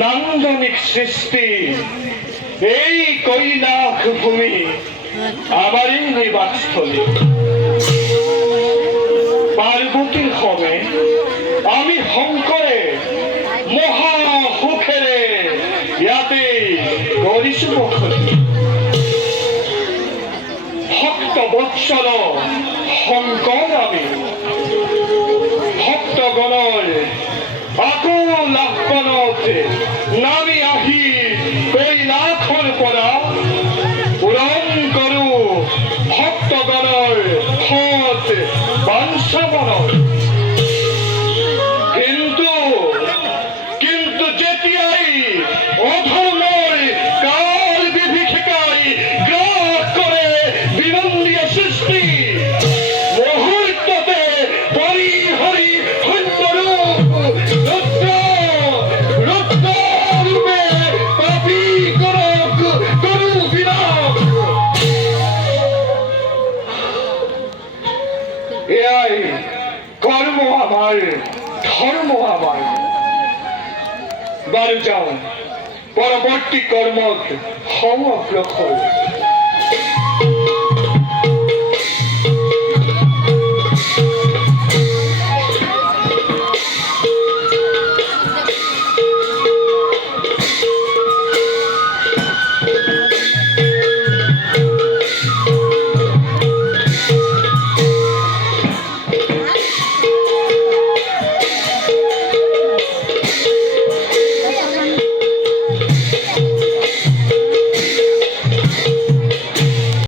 নান্দনিক সৃষ্টি এই কৈলাস ভূমি আমারই নিবাসস্থলী। পার্বতীর হবে আমি শংকৰে মহা সুখেৰে ইয়াতে কৰিছো বসতি। ভক্ত বৎসল শংকৰ আমি ভক্তগণৰ আকুল আহ্বানত নামি আহি কৈলাসৰ পৰা পূৰণ কৰো ভক্তগণৰ সৎ বাঞ্ছামনৰ। কিন্তু যেতিয়াই অধৰ্মৰ কাল বিভীষিকাই গ্ৰাস কৰে বিনন্দীয় সৃষ্টি, মুহূৰ্ততে পৰিহৰি কর্ম আমার ধর্ম আমার। বারো যাও পরবর্তী কর্মত হও অগ্রসর।